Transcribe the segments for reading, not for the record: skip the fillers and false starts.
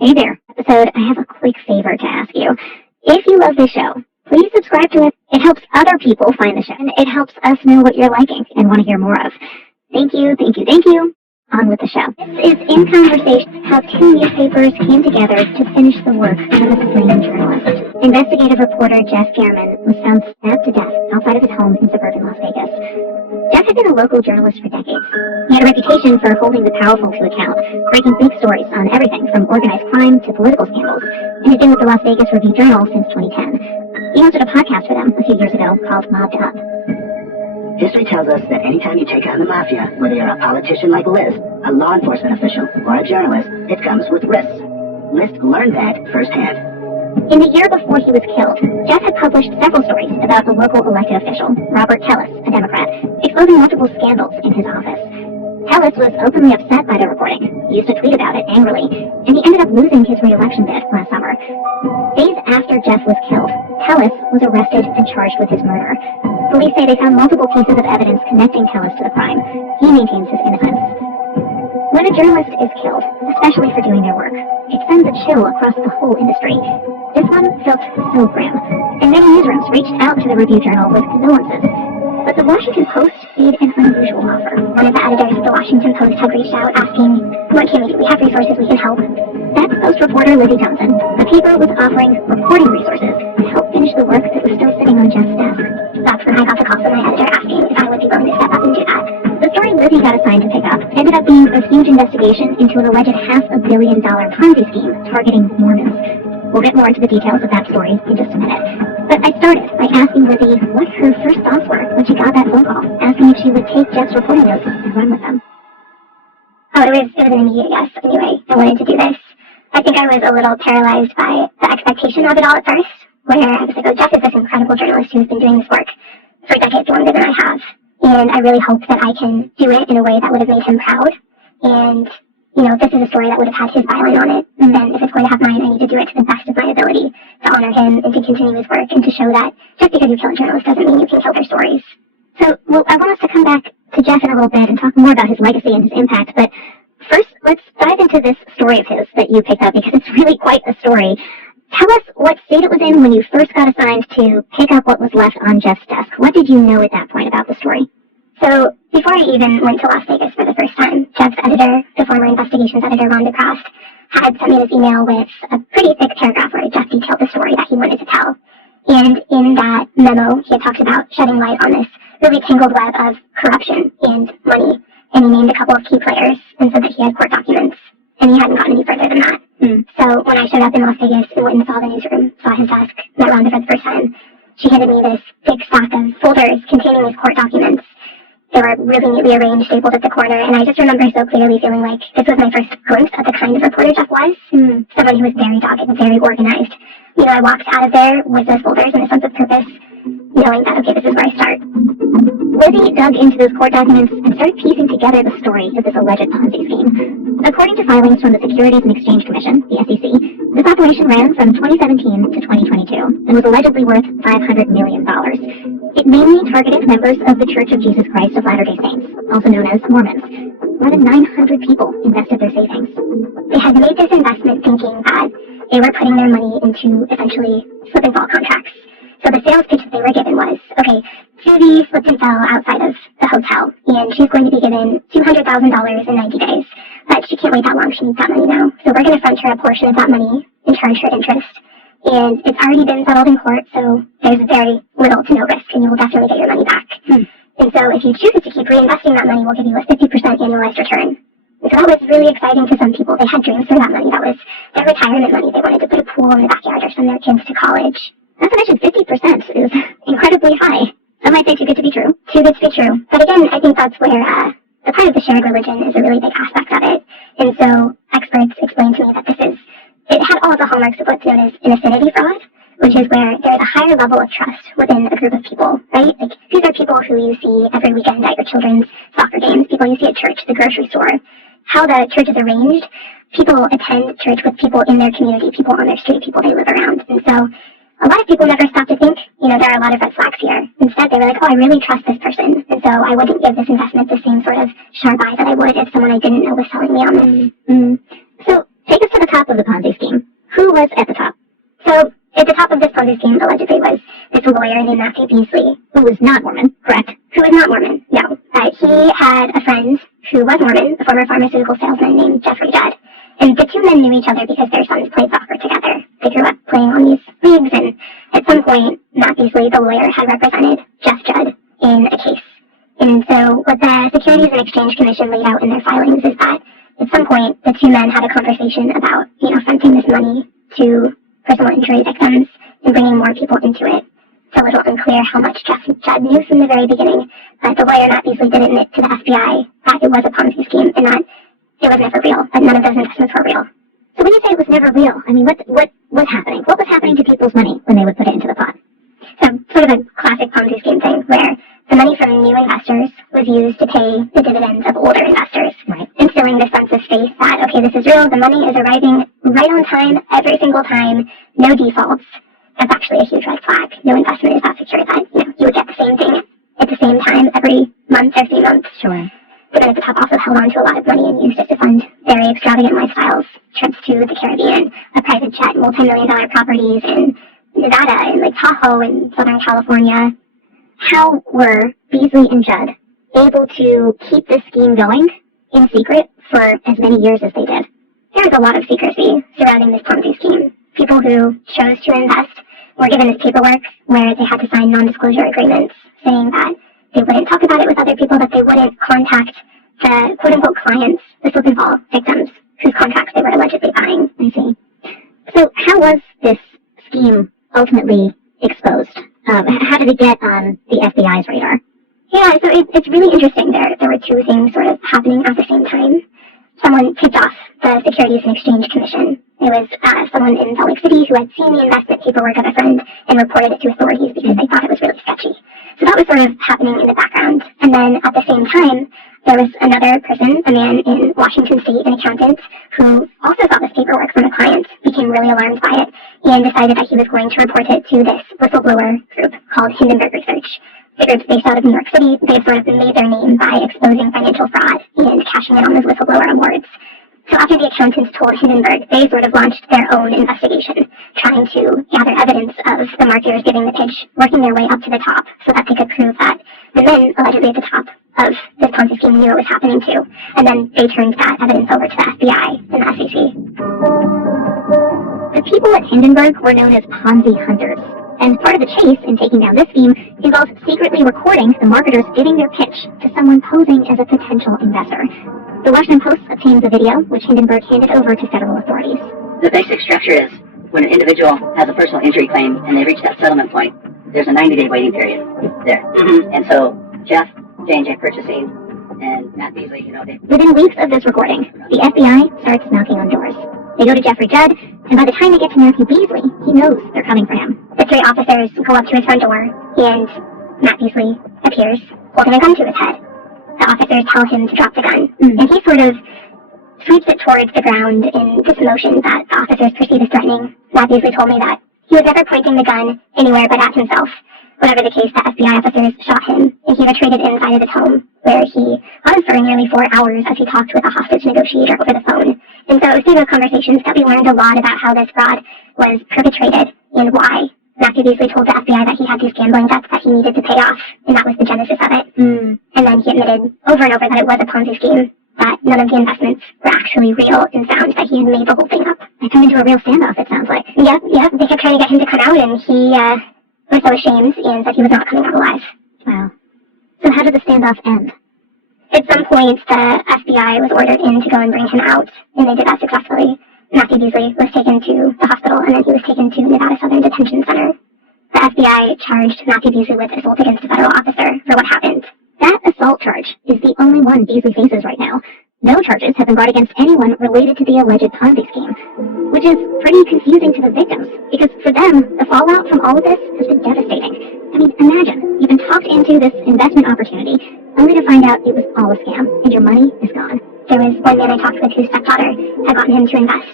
Hey there. Episode, I have a quick favor to ask you. If you love this show, please subscribe to it. It helps other people find the show, and it helps us know what you're liking and want to hear more of. Thank you, thank you, thank you. On with the show. This is In Conversation, how two newspapers came together to finish the work of a fleeing journalist. Investigative reporter Jeff Gehrman was found stabbed to death outside of his home in suburban Las Vegas. Jeff had been a local journalist for decades. He had a reputation for holding the powerful to account, breaking big stories on everything from organized crime to political scandals, and had been with the Las Vegas Review-Journal since 2010. He hosted a podcast for them a few years ago called Mobbed Up. History tells us that anytime you take on the mafia, whether you're a politician like Liz, a law enforcement official, or a journalist, it comes with risks. Liz learned that firsthand. In the year before he was killed, Jeff had published several stories about a local elected official, Robert Tellis, a Democrat, exposing multiple scandals in his office. Tellis was openly upset by the reporting. He used to tweet about it angrily, and he ended up losing his re-election bid last summer. Days after Jeff was killed, Tellis was arrested and charged with his murder. Police say they found multiple pieces of evidence connecting Tellis to the crime. He maintains his innocence. When a journalist is killed, especially for doing their work, it sends a chill across the whole industry. This one felt so grim, and many newsrooms reached out to the Review-Journal with condolences. But the Washington Post made an unusual offer. One of the editors of the Washington Post had reached out asking, "What can we do? We have resources, we can help." That's Post reporter Lizzie Townsend. The paper was offering reporting resources to help finish the work that was still sitting on Jeff's desk. That's when I got the call from my editor asking if I would be willing to step up and do that. The story Lizzie got assigned to pick up ended up being a huge investigation into an alleged $500 million Ponzi scheme targeting Mormons. We'll get more into the details of that story in just a minute. But I started by asking Lizzie what her first thoughts were when she got that phone call, asking if she would take Jeff's reporting notes and run with them. Oh, it was an immediate yes. Anyway, I wanted to do this. I think I was a little paralyzed by the expectation of it all at first, where I was like, oh, Jeff is this incredible journalist who's been doing this work for decades longer than I have. And I really hope that I can do it in a way that would have made him proud. And, you know, if this is a story that would have had his byline on it, then if it's going to have mine, I need to do it to the best of my ability to honor him and to continue his work and to show that just because you kill a journalist doesn't mean you can kill their stories. So, I want us to come back to Jeff in a little bit and talk more about his legacy and his impact, but first, let's dive into this story of his that you picked up because it's really quite a story. Tell us what state it was in when you first got assigned to pick up what was left on Jeff's desk. What did you know at that point about the story? So, before I even went to Las Vegas for the first time, Jeff's editor, the former investigations editor, Ron DeCroft, had sent me this email with a pretty thick paragraph where Jeff detailed the story that he wanted to tell. And in that memo, he had talked about shedding light on this really tangled web of corruption and money. And he named a couple of key players and said that he had court documents. And he hadn't gotten any further than that. So when I showed up in Las Vegas and went and saw the newsroom, saw his desk, met Rhonda for the first time, she handed me this big stack of folders containing these court documents. They were really neatly arranged, stapled at the corner, and I just remember so clearly feeling like this was my first glimpse at the kind of reporter Jeff was. Someone who was very dogged, very organized. You know, I walked out of there with those folders and a sense of purpose, knowing that, okay, this is where I start. Lizzie dug into those court documents and started piecing together the story of this alleged Ponzi scheme. According to filings from the Securities and Exchange Commission, the SEC, this operation ran from 2017 to 2022 and was allegedly worth $500 million. It mainly targeted members of the Church of Jesus Christ of Latter-day Saints, also known as Mormons. More than 900 people invested their savings. They had made this investment thinking that they were putting their money into essentially slip and fall contracts. So the sales pitch that they were given was, okay, Susie slipped and fell outside of the hotel, and she's going to be given $200,000 in 90 days. But she can't wait that long. She needs that money now. So we're going to front her a portion of that money and charge her interest. And it's already been settled in court, so there's very little to no risk, and you will definitely get your money back. And so if you choose to keep reinvesting that money, we'll give you a 50% annualized return. And so that was really exciting to some people. They had dreams for that money. That was their retirement money. They wanted to put a pool in the backyard or send their kids to college. Not to mention 50% is incredibly high. Some might say too good to be true. Too good to be true. But again, I think that's where the part of the shared religion is a really big aspect of it. And so experts explained to me that it had all of the hallmarks of what's known as an affinity fraud, which is where there is a higher level of trust within a group of people, right? Like, these are people who you see every weekend at your children's soccer games, people you see at church, the grocery store. How the church is arranged, people attend church with people in their community, people on their street, people they live around. And so a lot of people never stop to think, you know, there are a lot of red flags here. Instead, they were like, oh, I really trust this person. And so I wouldn't give this investment the same sort of sharp eye that I would if someone I didn't know was selling me on this. So Take us to the top of the Ponzi scheme. Who was at the top? So, at the top of this Ponzi scheme, allegedly, was this lawyer named Matthew Beasley. Who was not Mormon, correct? Who was not Mormon, no. He had a friend who was Mormon, a former pharmaceutical salesman named Jeffrey Judd. And the two men knew each other because their sons played soccer together. They grew up playing on these leagues, and at some point, Matt Beasley, the lawyer, had represented Jeff Judd in a case. And so what the Securities and Exchange Commission laid out in their filings is that at some point, the two men had a conversation about, fronting this money to personal injury victims and bringing more people into it. It's a little unclear how much Jeff Judd knew from the very beginning, but the lawyer, Matt Beasley, did admit to the FBI that it was a Ponzi scheme and that it was never real, that none of those investments were real. So when you say it was never real, I mean, what was happening? What was happening to people's money when they would put it into the pot? So, sort of a classic Ponzi scheme thing, where the money from new investors was used to pay the dividends of older investors, right, instilling this sense of faith that, okay, this is real, the money is arriving right on time, every single time, no defaults. That's actually a huge red flag. No investment is that secure that, you would get the same thing at the same time every month or 3 months. Sure. The men at the top also held on to a lot of money and used it to fund very extravagant lifestyles, trips to the Caribbean, a private jet, multi-million-dollar properties in Nevada and Lake Tahoe in Southern California. How were Beasley and Judd able to keep this scheme going in secret for as many years as they did? There was a lot of secrecy surrounding this Ponzi scheme. People who chose to invest were given this paperwork where they had to sign non-disclosure agreements saying that they wouldn't talk about it with other people, that they wouldn't contact the quote-unquote clients, the slip and fall victims, whose contracts they were allegedly buying. I see. So how was this scheme ultimately exposed? How did it get on the FBI's radar? Yeah, so it's really interesting. There were two things sort of happening at the same time. Someone tipped off the Securities and Exchange Commission. It was someone in Salt Lake City who had seen the investment paperwork of a friend and reported it to authorities because they thought it was really sketchy. So that was sort of happening in the background. And then at the same time, there was another person, a man in Washington State, an accountant, who also saw this paperwork from a client, became really alarmed by it, and decided that he was going to report it to this whistleblower group called Hindenburg Research. The group's based out of New York City. They've sort of made their name by exposing financial fraud and cashing in on those whistleblower awards. So after the accountants told Hindenburg, they sort of launched their own investigation, trying to gather evidence of the marketers giving the pitch, working their way up to the top so that they could prove that the men allegedly at the top of this Ponzi scheme knew it was happening too. And then they turned that evidence over to the FBI and the SEC. The people at Hindenburg were known as Ponzi hunters. And part of the chase in taking down this scheme involves secretly recording the marketers giving their pitch to someone posing as a potential investor. The Washington Post obtains a video, which Hindenburg handed over to federal authorities. The basic structure is, when an individual has a personal injury claim and they reach that settlement point, there's a 90-day waiting period there. And so Jeff, J&J Purchasing, and Matt Beasley, Within weeks of this recording, the FBI starts knocking on doors. They go to Jeffrey Judd, and by the time they get to Matthew Beasley, he knows they're coming for him. The three officers go up to his front door, and Matt Beasley appears, holding a gun to his head. The officers tell him to drop the gun, and he sort of sweeps it towards the ground in this motion that the officers perceive as threatening. Matt Beasley told me that he was never pointing the gun anywhere but at himself. Whatever the case, the FBI officers shot him, and he retreated inside of his home, where he was for nearly 4 hours as he talked with a hostage negotiator over the phone. And so it was through those conversations that we learned a lot about how this fraud was perpetrated and why. Matthew Beasley told the FBI that he had these gambling debts that he needed to pay off, and that was the genesis of it. And then he admitted over and over that it was a Ponzi scheme, that none of the investments were actually real and sound, that he had made the whole thing up. It turned into a real standoff, it sounds like. Yep, they kept trying to get him to come out, and he was so ashamed and said he was not coming out alive. Wow. So how did the standoff end? At some point, the FBI was ordered in to go and bring him out, and they did that successfully. Matthew Beasley was taken to the hospital, and then he was taken to Nevada Southern Detention Center. The FBI charged Matthew Beasley with assault against a federal officer for what happened. That assault charge is the only one Beasley faces right now. No charges have been brought against anyone related to the alleged Ponzi scheme, which is pretty confusing to the victims, because for them, the fallout from all of this has been devastating. I mean, imagine, you've been talked into this investment opportunity, only to find out it was all a scam, and your money is gone. There was one man I talked with whose stepfather had gotten him to invest.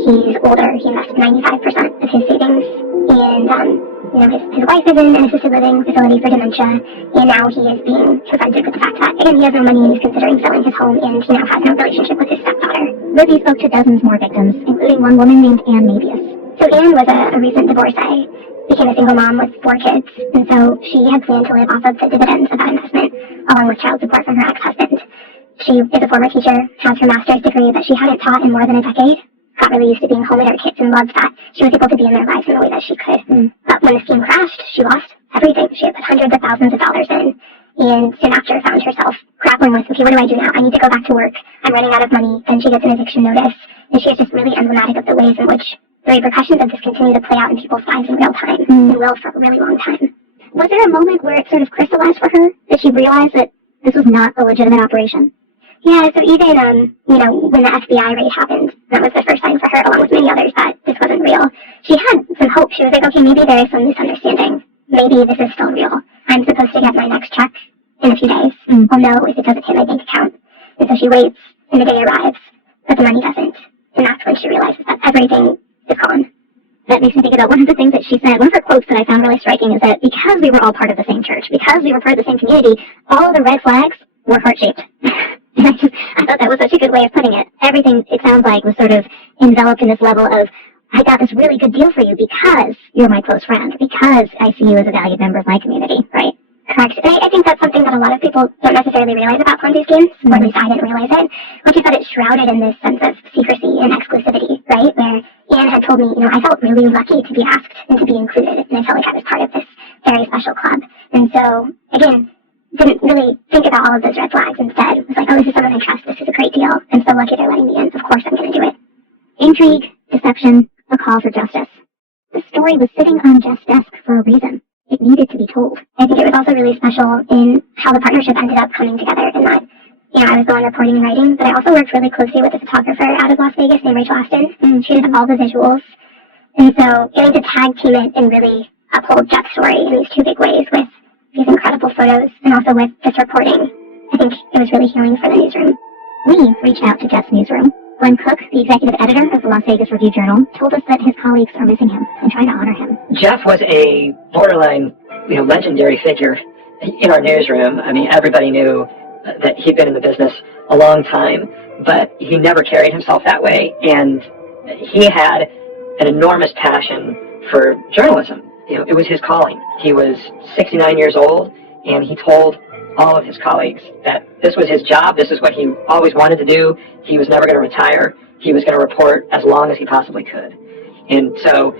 He's older, he invested 95% of his savings, and his wife is in an assisted living facility for dementia, and now he is being confronted with the fact that, again, he has no money and he's considering selling his home, and he now has no relationship with his stepdaughter. Lizzie spoke to dozens more victims, including one woman named Ann Mabius. So Anne was a recent divorcee, became a single mom with 4 kids, and so she had planned to live off of the dividends of that investment, along with child support from her ex-husband. She is a former teacher, has her master's degree that she hadn't taught in more than a decade, got really used to being home with her kids and loved that she was able to be in their lives in the way that she could. But when the scheme crashed, she lost everything. She had put hundreds of thousands of dollars in, and soon after found herself grappling with, okay, what do I do now? I need to go back to work. I'm running out of money. Then she gets an eviction notice, and she is just really emblematic of the ways in which the repercussions of this continue to play out in people's lives in real time, and will for a really long time. Was there a moment where it sort of crystallized for her, that she realized that this was not a legitimate operation? Yeah, so even, when the FBI raid happened, that was the first sign for her, along with many others, that this wasn't real. She had some hope. She was like, okay, maybe there is some misunderstanding. Maybe this is still real. I'm supposed to get my next check in a few days. I'll know if it doesn't hit my bank account. And so she waits, and the day arrives, but the money doesn't. And that's when she realizes that everything is gone. That makes me think about one of the things that she said. One of her quotes that I found really striking is that because we were all part of the same church, because we were part of the same community, all of the red flags were heart-shaped. And I thought that was such a good way of putting it. Everything, it sounds like, was sort of enveloped in this level of, I got this really good deal for you because you're my close friend, because I see you as a valued member of my community, right? Correct. And I think that's something that a lot of people don't necessarily realize about Ponzi schemes, or at least I didn't realize it, which is that it's shrouded in this sense of secrecy and exclusivity, right? Where Anne had told me, I felt really lucky to be asked and to be included, and I felt like I was part of this very special club. And so, again, didn't really think about all of those red flags. Instead, was like, oh, this is someone I trust, this is a great deal, I'm so lucky they're letting me in, of course I'm going to do it. Intrigue, deception, a call for justice. The story was sitting on Jeff's desk for a reason. It needed to be told. I think it was also really special in how the partnership ended up coming together, in that, I was the one reporting and writing, but I also worked really closely with a photographer out of Las Vegas named Rachel Aston. She did all the visuals. And so getting to tag team it and really uphold Jeff's story in these 2 big ways, with these incredible photos and also with this reporting, I think it was really healing for the newsroom. We reached out to Jeff's newsroom. Glenn Cook, the executive editor of the Las Vegas Review-Journal, told us that his colleagues are missing him and trying to honor him. Jeff was a borderline, legendary figure in our newsroom. I mean, everybody knew that he'd been in the business a long time, but he never carried himself that way, and he had an enormous passion for journalism. It was his calling. He was 69 years old, and he told all of his colleagues that this was his job, this is what he always wanted to do. He was never going to retire. He was going to report as long as he possibly could. And so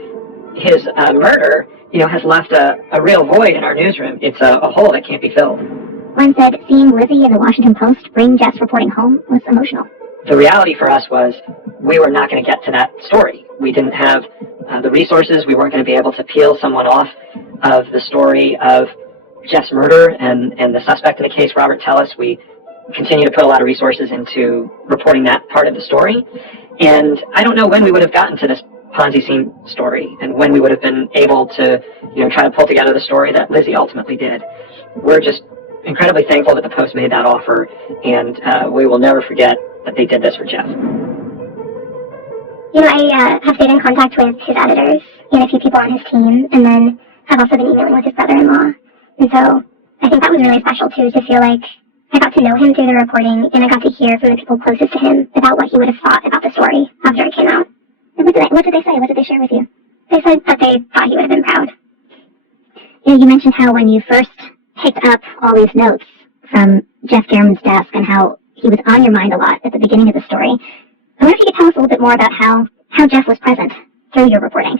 his murder, has left a real void in our newsroom. It's a hole that can't be filled. Glenn said seeing Lizzie in the Washington Post bring Jeff's reporting home was emotional. The reality for us was we were not going to get to that story. We didn't have the resources. We weren't going to be able to peel someone off of the story of Jeff's murder and the suspect in the case, Robert Tellis. We continue to put a lot of resources into reporting that part of the story. And I don't know when we would have gotten to this Ponzi scheme story and when we would have been able to, try to pull together the story that Lizzie ultimately did. We're just incredibly thankful that the Post made that offer, and we will never forget that they did this for Jeff. I have stayed in contact with his editors and a few people on his team, and then have also been emailing with his brother-in-law. And so I think that was really special, too, to feel like I got to know him through the reporting, and I got to hear from the people closest to him about what he would have thought about the story after it came out. And what did they say? What did they share with you? They said that they thought he would have been proud. You mentioned how when you first picked up all these notes from Jeff Garman's desk and how he was on your mind a lot at the beginning of the story, I wonder if you could tell us a little bit more about how Jeff was present through your reporting.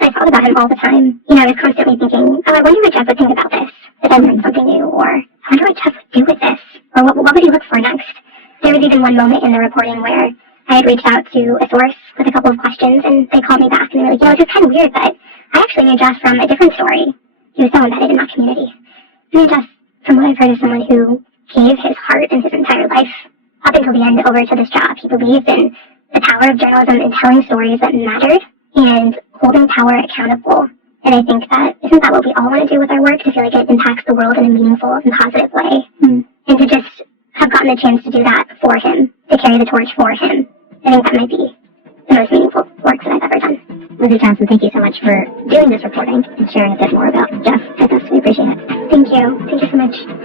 I thought about him all the time. I was constantly thinking, oh, I wonder what Jeff would think about this, if I learned something new, or I wonder what Jeff would do with this, or what would he look for next. There was even one moment in the reporting where I had reached out to a source with a couple of questions, and they called me back, and they were like, it's just kind of weird, but I actually knew Jeff from a different story. He was so embedded in that community. I knew Jeff, from what I've heard, is someone who gave his heart and his entire life up until the end over to this job. He believed in the power of journalism and telling stories that mattered and holding power accountable. And I think isn't that what we all want to do with our work, to feel like it impacts the world in a meaningful and positive way? And to just have gotten the chance to do that for him, to carry the torch for him, I think that might be the most meaningful work that I've ever done. Lizzie Johnson, thank you so much for doing this reporting and sharing a bit more about Jeff with us. We appreciate it. Thank you. Thank you so much.